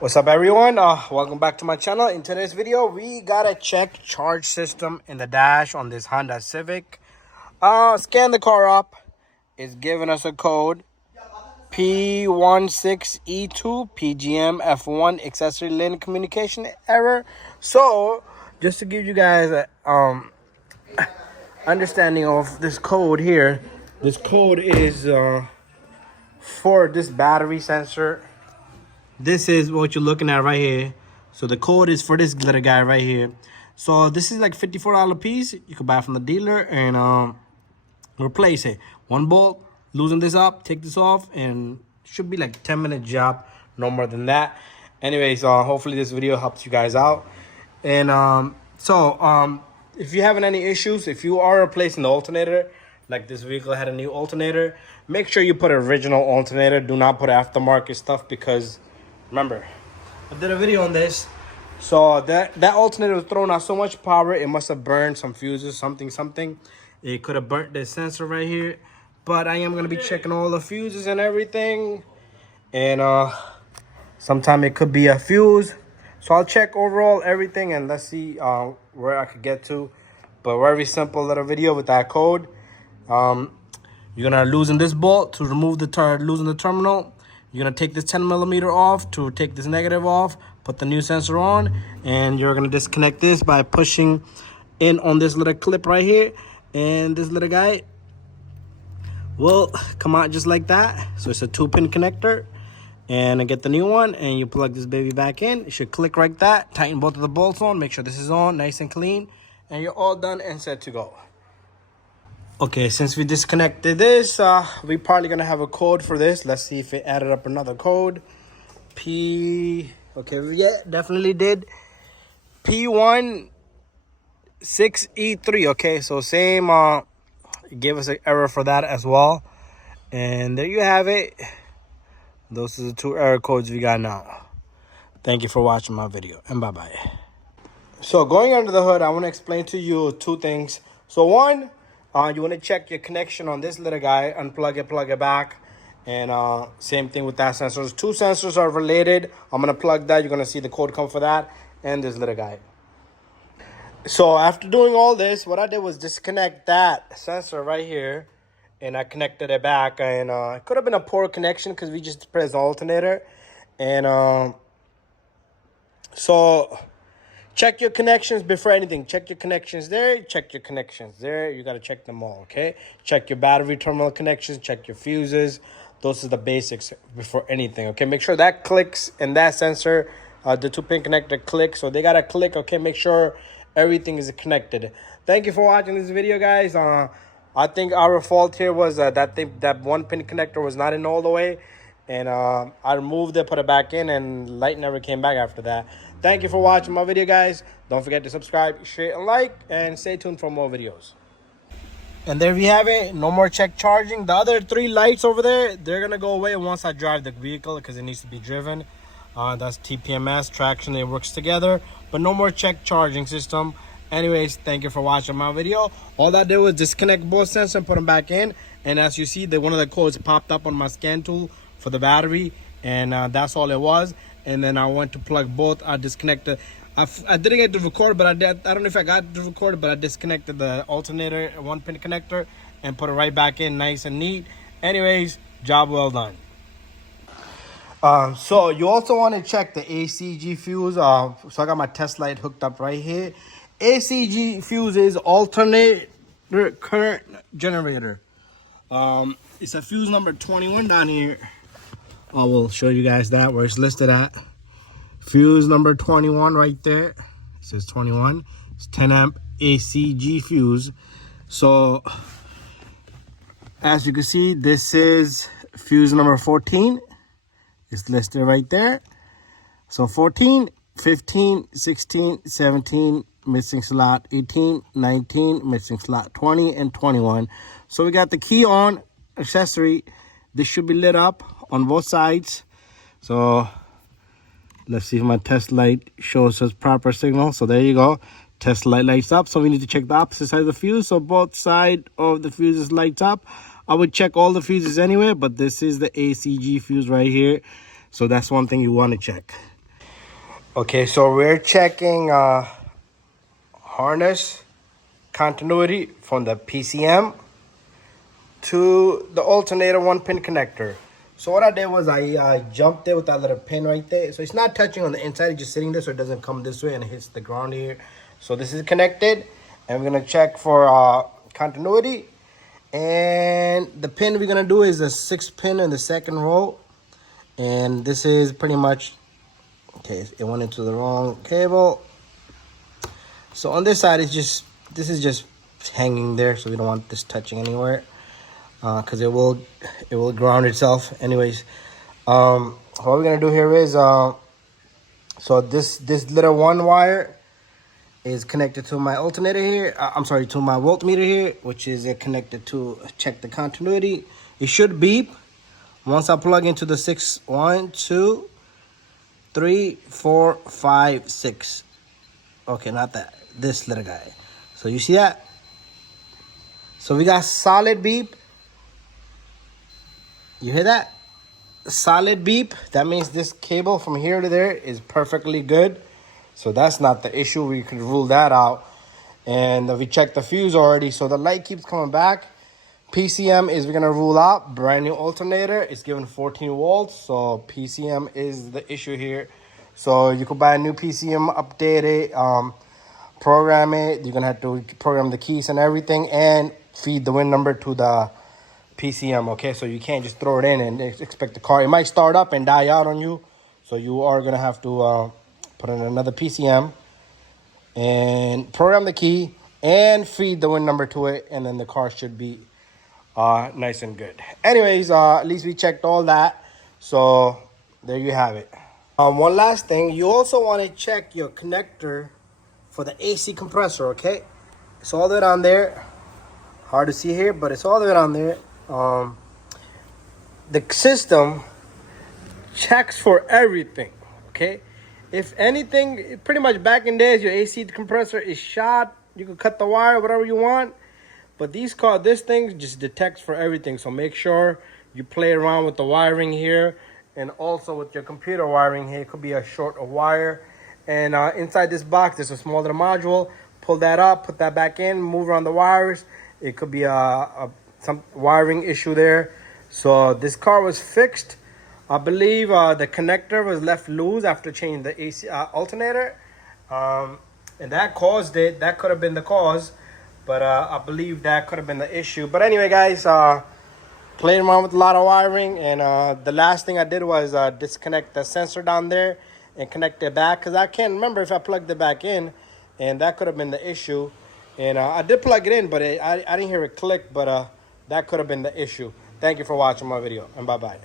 What's up, everyone? Welcome back to my channel. In today's video, we gotta check charge system in the dash on this Honda Civic. Scan the car up. It's giving us a code P16E2 PGM FI accessory lane communication error. So, just to give you guys a understanding of this code here, this code is for this battery sensor. This is what you're looking at right here. So the code is for this little guy right here. So this is like $54 piece. You can buy it from the dealer and replace it. One bolt, loosen this up, take this off, and should be like 10-minute job, no more than that. Anyways, hopefully this video helps you guys out. And if you're having any issues, if you are replacing the alternator, like this vehicle had a new alternator, make sure you put original alternator. Do not put aftermarket stuff, because remember, I did a video on this. So that alternator was throwing out so much power, it must have burned some fuses, something. It could have burnt this sensor right here. But I am going to be checking all the fuses and everything. And sometime it could be a fuse. So I'll check overall everything and let's see where I could get to. But very simple little video with that code. You're gonna loosen this bolt to remove loosen the terminal. You're gonna take this 10mm off to take this negative off, put the new sensor on, and you're gonna disconnect this by pushing in on this little clip right here, and this little guy will come out just like that. So it's a 2-pin connector, and I get the new one, and you plug this baby back in. It should click like that. Tighten both of the bolts on, make sure this is on nice and clean, and you're all done and set to go. Okay, since we disconnected this, we probably gonna have a code for this. Let's see if it added up another code. Okay, yeah, definitely did. P16E3. Okay, so same. It gave us an error for that as well. And there you have it. Those are the 2 error codes we got now. Thank you for watching my video, and bye-bye. So going under the hood, I want to explain to you 2 things. So one, you want to check your connection on this little guy, unplug it, plug it back. And same thing with that sensor. 2 sensors are related. I'm going to plug that. You're going to see the code come for that and this little guy. So after doing all this, what I did was disconnect that sensor right here. And I connected it back. And it could have been a poor connection because we just pressed the alternator. And so check your connections before anything. Check your connections there. Check your connections there. You got to check them all, okay? Check your battery terminal connections. Check your fuses. Those are the basics before anything, okay? Make sure that clicks and that sensor, the 2-pin connector clicks. So they got to click, okay? Make sure everything is connected. Thank you for watching this video, guys. I think our fault here was that 1-pin connector was not in all the way. And I removed it, put it back in, and light never came back after that. Thank you for watching my video, guys. Don't forget to subscribe, share, and like, and stay tuned for more videos. And there we have it. No more check charging. The other 3 lights over there, they're going to go away once I drive the vehicle because it needs to be driven. That's TPMS, traction, it works together. But no more check charging system. Anyways, thank you for watching my video. All I did was disconnect both sensors and put them back in. And as you see, one of the codes popped up on my scan tool for the battery. And that's all it was. And then I went to plug both. I disconnected. I didn't get to record, but I don't know if I got to record, but I disconnected the alternator 1-pin connector and put it right back in nice and neat. Anyways, job well done. So you also want to check the ACG fuse. So I got my test light hooked up right here. ACG fuse is alternate current generator. It's a fuse number 21 down here. I will show you guys that where it's listed at. Fuse number 21 right there. It says 21. It's 10 amp ACG fuse. So as you can see, this is fuse number 14. It's listed right there. So 14, 15, 16, 17, missing slot 18, 19, missing slot 20, and 21. So we got the key on accessory. This should be lit up on both sides. So let's see if my test light shows us proper signal. So there you go. Test light lights up. So we need to check the opposite side of the fuse. So both sides of the fuses lights up. I would check all the fuses anyway, but this is the ACG fuse right here. So that's one thing you want to check. Okay, so we're checking harness continuity from the PCM to the alternator 1-pin connector. So what I did was I jumped it with that little pin right there. So it's not touching on the inside, it's just sitting there so it doesn't come this way and it hits the ground here. So this is connected, and we're gonna check for continuity. And the pin we're gonna do is a 6-pin in the second row. And this is pretty much, okay, it went into the wrong cable. So on this side, this is just hanging there, so we don't want this touching anywhere, because it will ground itself. Anyways, what we're gonna do here is so this little one wire is connected to my alternator here. I'm sorry, to my voltmeter here, which is connected to check the continuity. It should beep once I plug into the 6, 1, 2, 3, 4, 5, 6. Okay, not that. This little guy. So you see that? So we got solid beep. You hear that? Solid beep. That means this cable from here to there is perfectly good. So that's not the issue. We can rule that out. And we checked the fuse already. So the light keeps coming back. PCM is we're going to rule out. Brand new alternator. It's given 14 volts. So PCM is the issue here. So you could buy a new PCM, update it, program it. You're going to have to program the keys and everything, and feed the win number to the PCM, okay? So you can't just throw it in and expect the car. It might start up and die out on you. So you are going to have to put in another PCM and program the key and feed the win number to it, and then the car should be nice and good. Anyways, at least we checked all that. So there you have it. One last thing, you also want to check your connector for the AC compressor, okay? It's all the way down there. Hard to see here, but it's all the way down there. The system checks for everything, okay? If anything, pretty much back in days, your AC compressor is shot. You can cut the wire, whatever you want. But this thing just detects for everything. So make sure you play around with the wiring here, and also with your computer wiring here. It could be a short wire. And inside this box, there's a small little module. Pull that up, put that back in, move around the wires. It could be some wiring issue there. So this car was fixed. I believe the connector was left loose after changing the AC alternator. And that caused it. That could have been the cause. But I believe that could have been the issue. But anyway, guys, playing around with a lot of wiring. And the last thing I did was disconnect the sensor down there and connect it back, because I can't remember if I plugged it back in, and that could have been the issue. And I did plug it in, but I didn't hear it click, but that could have been the issue. Thank you for watching my video, and bye-bye.